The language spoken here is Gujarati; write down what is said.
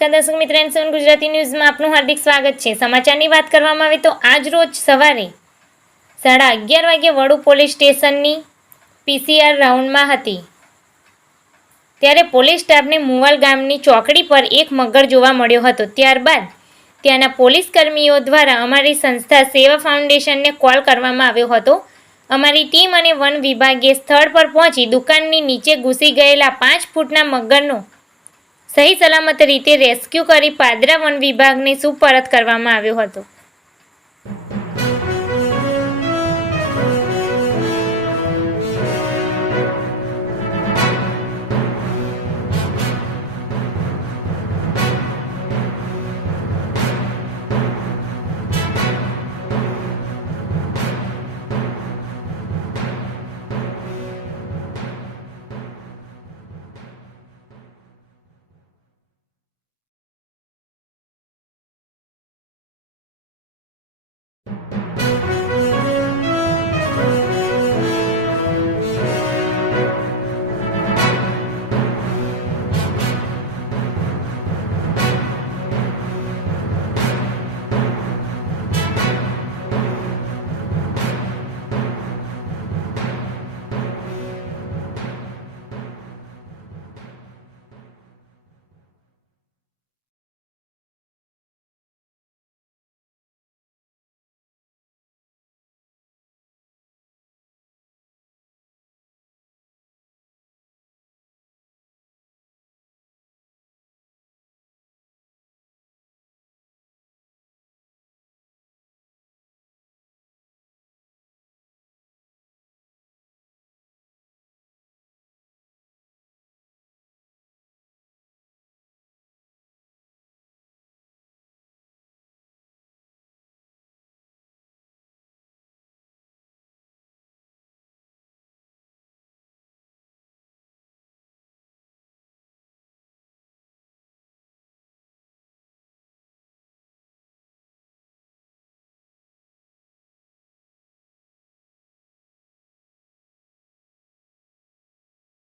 નમસ્કાર દર્શક મિત્રો, એન7 ગુજરાતી ન્યૂઝમાં આપનું હાર્દિક સ્વાગત છે। સમાચારની વાત કરવામાં આવે તો આજ રોજ સવારે 11:30 વાગે વડુ પોલીસ સ્ટેશનની પીસીઆર રાઉન્ડમાં હતી ત્યારે પોલીસ સ્ટાફને મુવાલ ગામની ચોકડી પર એક મગર જોવા મળ્યો હતો। ત્યારબાદ ત્યાંના પોલીસ કર્મીઓ દ્વારા અમારી સંસ્થા સેવા ફાઉન્ડેશનને કોલ કરવામાં આવ્યો હતો। અમારી ટીમ અને વન વિભાગે સ્થળ પર પહોંચી દુકાનની નીચે ઘૂસી ગયેલા 5 ફૂટના મગરનો સહી સલામત રીતે રેસ્ક્યુ કરી પાદરા વન વિભાગને સુપરત કરવામાં આવ્યો હતો।